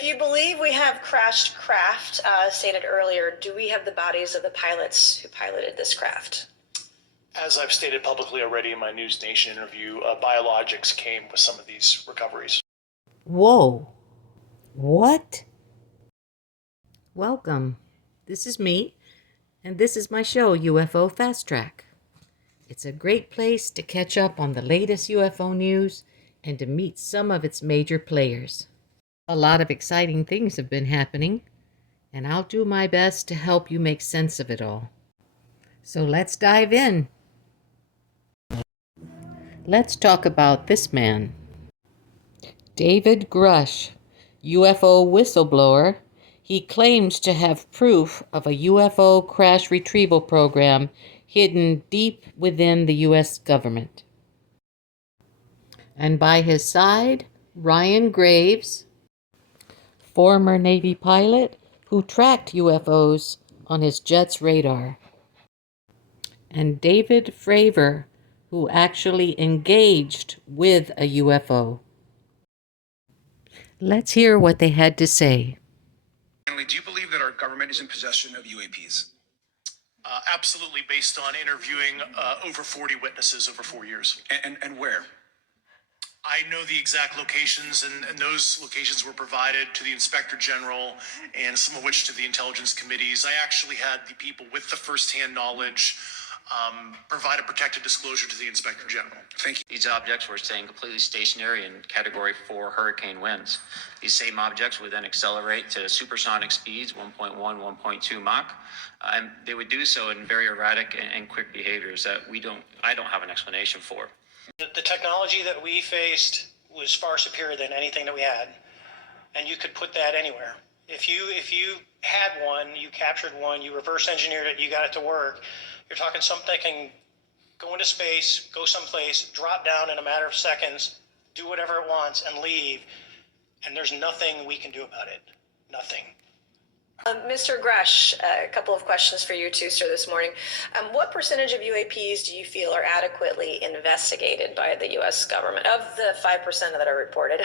If you believe we have crashed craft, stated earlier, do we have the bodies of the pilots who piloted this craft? As I've stated publicly already in my News Nation interview, biologics came with some of these recoveries. Whoa. What? Welcome. This is me, and this is my show, UFO Fast Track. It's a great place to catch up on the latest UFO news and to meet some of its major players. A lot of exciting things have been happening, and I'll do my best to help you make sense of it all. So let's dive in. Let's talk about this man. David Grusch, UFO whistleblower. He claims to have proof of a UFO crash retrieval program hidden deep within the U.S. government. And by his side, Ryan Graves, former Navy pilot who tracked UFOs on his jet's radar. And David Fravor, who actually engaged with a UFO. Let's hear what they had to say. Do you believe that our government is in possession of UAPs? Absolutely, based on interviewing over 40 witnesses over 4 years. And where? I know the exact locations, and those locations were provided to the Inspector General and some of which to the intelligence committees. I actually had the people with the firsthand knowledge provide a protected disclosure to the Inspector General. Thank you. These objects were staying completely stationary in Category 4 hurricane winds. These same objects would then accelerate to supersonic speeds, 1.1, 1.2 Mach, and they would do so in very erratic and quick behaviors that I don't have an explanation for. The technology that we faced was far superior than anything that we had, and you could put that anywhere. If you had one, you captured one, you reverse engineered it, you got it to work. You're talking something that can go into space, go someplace, drop down in a matter of seconds, do whatever it wants, and leave. And there's nothing we can do about it. Nothing. Mr. Grusch, a couple of questions for you too, sir, this morning. What percentage of UAPs do you feel are adequately investigated by the U.S. government, of the 5% that are reported?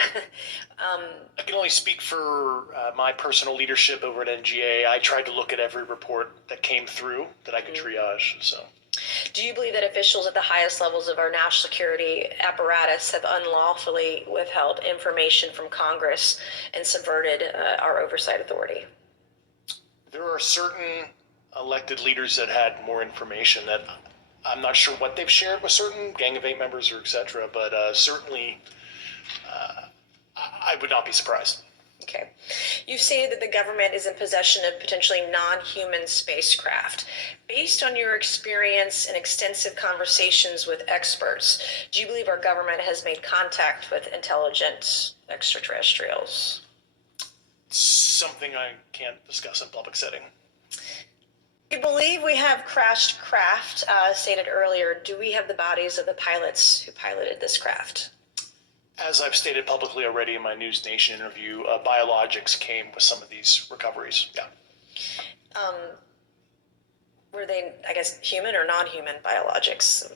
I can only speak for my personal leadership over at NGA. I tried to look at every report that came through that I could triage. So, do you believe that officials at the highest levels of our national security apparatus have unlawfully withheld information from Congress and subverted our oversight authority? There are certain elected leaders that had more information that I'm not sure what they've shared with certain Gang of Eight members or et cetera, but certainly I would not be surprised. Okay. You've stated that the government is in possession of potentially non-human spacecraft. Based on your experience and extensive conversations with experts, do you believe our government has made contact with intelligent extraterrestrials? Something I can't discuss in public setting. You believe we have crashed craft, stated earlier. Do we have the bodies of the pilots who piloted this craft? As I've stated publicly already in my News Nation interview, biologics came with some of these recoveries. Yeah. Were they, I guess, human or non-human biologics?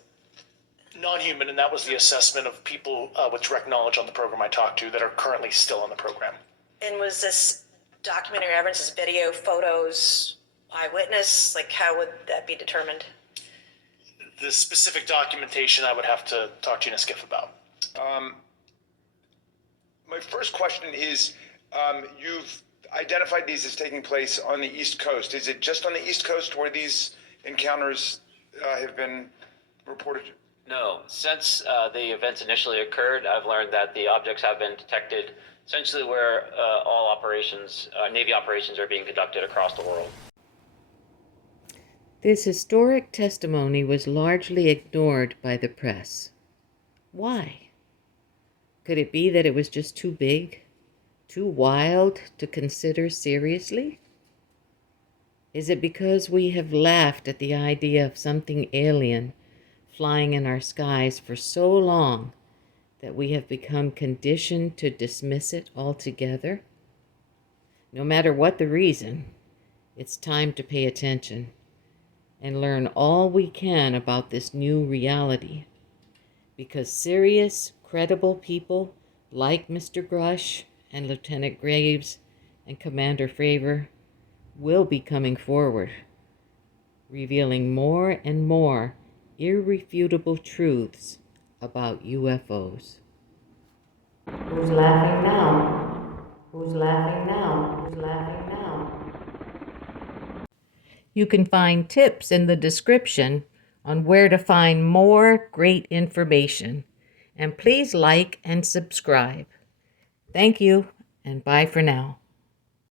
Non-human, and that was the assessment of people with direct knowledge on the program I talked to that are currently still on the program. And was this documentary evidence, this video, photos, eyewitness? Like, how would that be determined? The specific documentation I would have to talk to you in a skiff about. My first question is, you've identified these as taking place on the East Coast. Is it just on the East Coast where these encounters have been reported? No, since the events initially occurred, I've learned that the objects have been detected essentially where all operations, Navy operations, are being conducted across the world. This historic testimony was largely ignored by the press. Why? Could it be that it was just too big, too wild to consider seriously? Is it because we have laughed at the idea of something alien flying in our skies for so long that we have become conditioned to dismiss it altogether? No matter what the reason, it's time to pay attention and learn all we can about this new reality, because serious, credible people like Mr. Grusch and Lieutenant Graves and Commander Fravor will be coming forward, revealing more and more irrefutable truths about UFOs. Who's laughing now? Who's laughing now? Who's laughing now? You can find tips in the description on where to find more great information. And please like and subscribe. Thank you, and bye for now.